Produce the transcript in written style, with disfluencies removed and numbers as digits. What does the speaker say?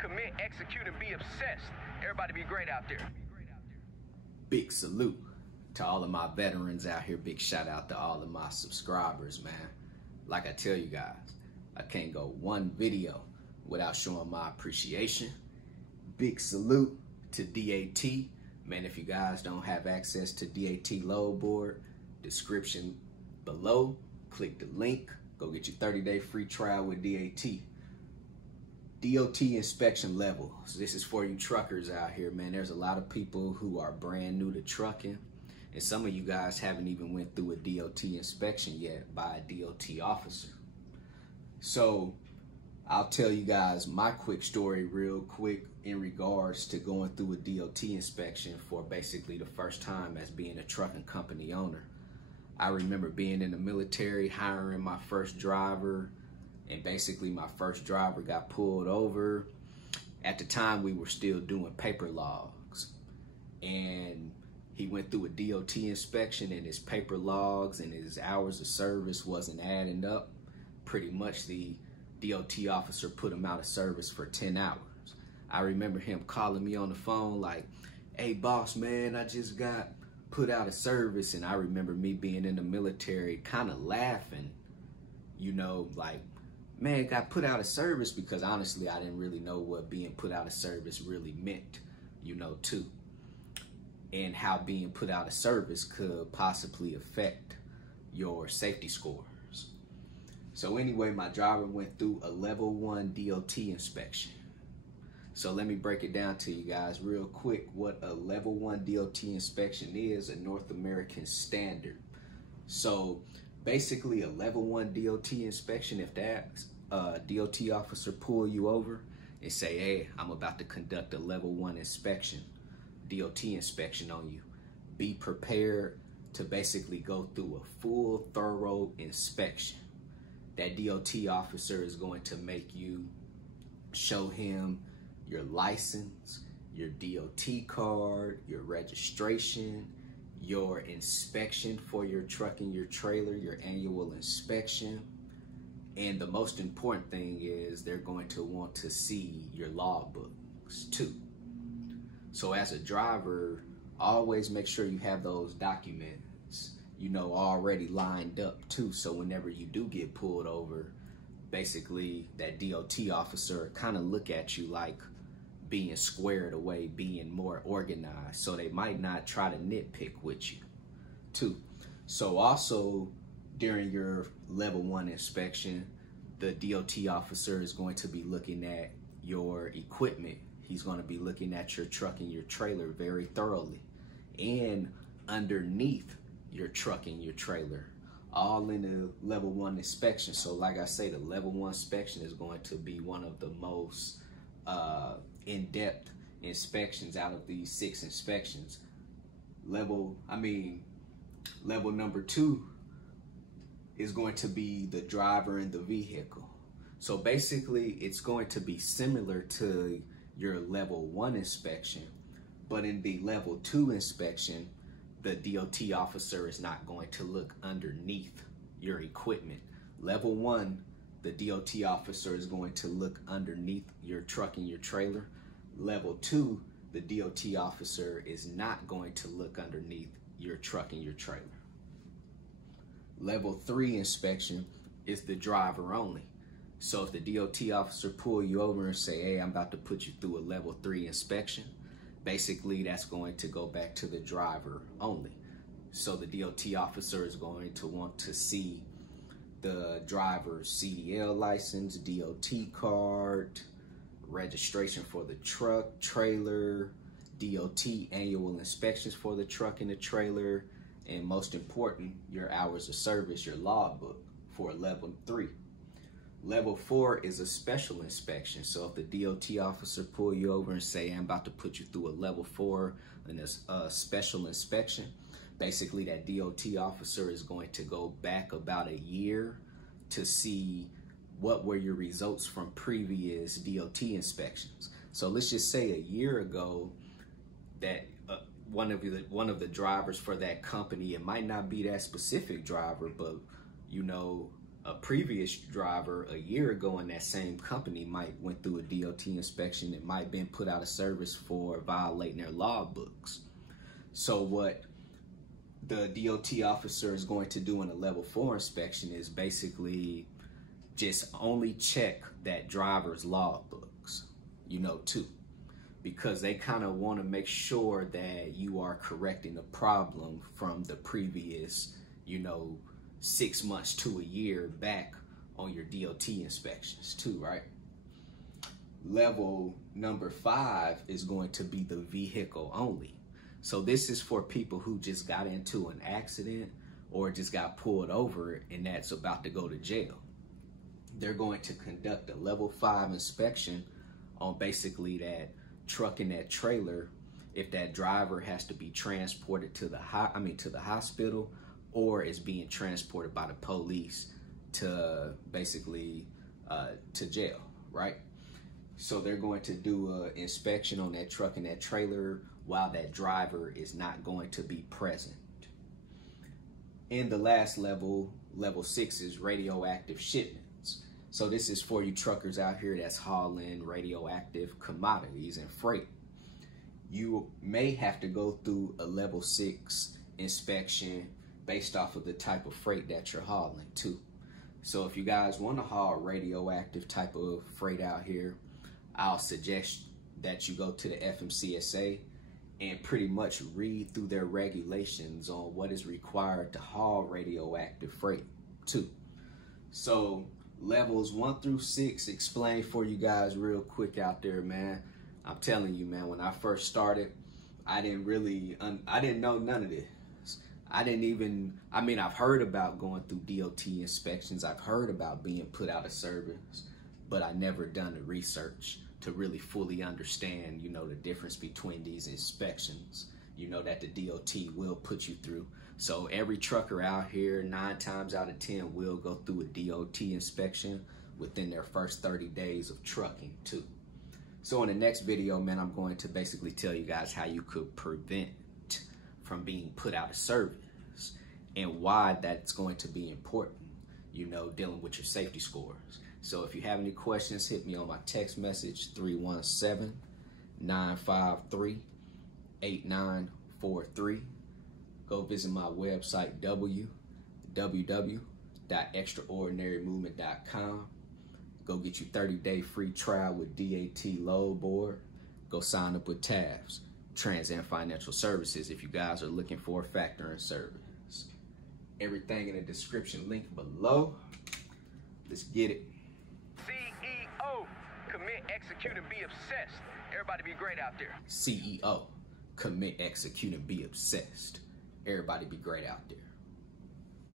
commit, execute, and be obsessed. Everybody be great out there. Big salute to all of my veterans out here. Big shout out to all of my subscribers, man. Like I tell you guys, I can't go one video without showing my appreciation. Big salute to DAT. Man, if you guys don't have access to DAT load board, description below, click the link, go get your 30-day free trial with DAT. DOT inspection levels. This is for you truckers out here, man. There's a lot of people who are brand new to trucking, and some of you guys haven't even went through a DOT inspection yet by a DOT officer. So I'll tell you guys my quick story real quick in regards to going through a DOT inspection for basically the first time as being a trucking company owner. I remember being in the military, hiring my first driver, and basically my first driver got pulled over. At the time, we were still doing paper logs, and he went through a DOT inspection, and his paper logs and his hours of service wasn't adding up. Pretty much the DOT officer put him out of service for 10 hours. I remember him calling me on the phone like, "Hey boss, man, I just got put out of service." And I remember me being in the military kind of laughing, you know, like, man, got put out of service, because honestly, I didn't really know what being put out of service really meant, you know, too. And how being put out of service could possibly affect your safety scores. So anyway, my driver went through a level 1 DOT inspection. So let me break it down to you guys real quick what a level 1 DOT inspection is, a North American standard. So basically a level 1 DOT inspection, if that DOT officer pull you over and say, "Hey, I'm about to conduct a level 1 inspection, DOT inspection on you," be prepared to basically go through a full, thorough inspection. That DOT officer is going to make you show him your license, your DOT card, your registration, your inspection for your truck and your trailer, your annual inspection. And the most important thing is they're going to want to see your logbooks too. So as a driver, always make sure you have those documents, you know, already lined up too. So whenever you do get pulled over, basically that DOT officer kind of look at you like being squared away, being more organized. So they might not try to nitpick with you too. So also during your level 1 inspection, the DOT officer is going to be looking at your equipment. He's going to be looking at your truck and your trailer very thoroughly, and underneath your truck and your trailer, all in the level 1 inspection. So like I say, the level 1 inspection is going to be one of the most in-depth inspections out of these 6 inspections. Level number 2 is going to be the driver and the vehicle. So basically it's going to be similar to your level 1 inspection, but in the level 2 inspection, the DOT officer is not going to look underneath your equipment. Level 1, the DOT officer is going to look underneath your truck and your trailer. Level 2, the DOT officer is not going to look underneath your truck and your trailer. Level 3 inspection is the driver only. So if the DOT officer pull you over and say, "Hey, I'm about to put you through a level 3 inspection," basically that's going to go back to the driver only. So the DOT officer is going to want to see the driver's CDL license, DOT card, registration for the truck, trailer, DOT annual inspections for the truck and the trailer, and most important, your hours of service, your logbook for level 3. Level 4 is a special inspection. So if the DOT officer pull you over and say, "I'm about to put you through a level 4 and a special inspection," basically that DOT officer is going to go back about a year to see what were your results from previous DOT inspections. So let's just say a year ago that one of the drivers for that company, it might not be that specific driver, but you know, a previous driver a year ago in that same company might went through a DOT inspection. It might have been put out of service for violating their logbooks. So what the DOT officer is going to do in a level 4 inspection is basically just only check that driver's logbooks, too, because they kind of want to make sure that you are correcting the problem from the previous, 6 months to a year back on your DOT inspections too, right? Level number 5 is going to be the vehicle only. So this is for people who just got into an accident or just got pulled over and that's about to go to jail. They're going to conduct a level 5 inspection on basically that truck and that trailer if that driver has to be transported to the hospital or is being transported by the police to basically to jail, right? So they're going to do an inspection on that truck and that trailer while that driver is not going to be present. And the last level, level 6, is radioactive shipments. So this is for you truckers out here that's hauling radioactive commodities and freight. You may have to go through a level 6 inspection based off of the type of freight that you're hauling too. So if you guys want to haul radioactive type of freight out here, I'll suggest that you go to the FMCSA and pretty much read through their regulations on what is required to haul radioactive freight too. So levels 1 through 6 explain for you guys real quick out there, man. I'm telling you, man, when I first started, I didn't know none of this. I've heard about going through DOT inspections. I've heard about being put out of service, but I never done the research to really fully understand, the difference between these inspections, that the DOT will put you through. So every trucker out here, 9 times out of 10, will go through a DOT inspection within their first 30 days of trucking too. So in the next video, man, I'm going to basically tell you guys how you could prevent from being put out of service and why that's going to be important, dealing with your safety scores. So if you have any questions, hit me on my text message, 317-953-8943. Go visit my website, www.extraordinarymovement.com. Go get your 30-day free trial with DAT Load Board. Go sign up with TAFS, Trans and Financial Services, if you guys are looking for a factoring service. Everything in the description link below. Let's get it. CEO, commit, execute, and be obsessed. Everybody be great out there. CEO, commit, execute, and be obsessed. Everybody be great out there.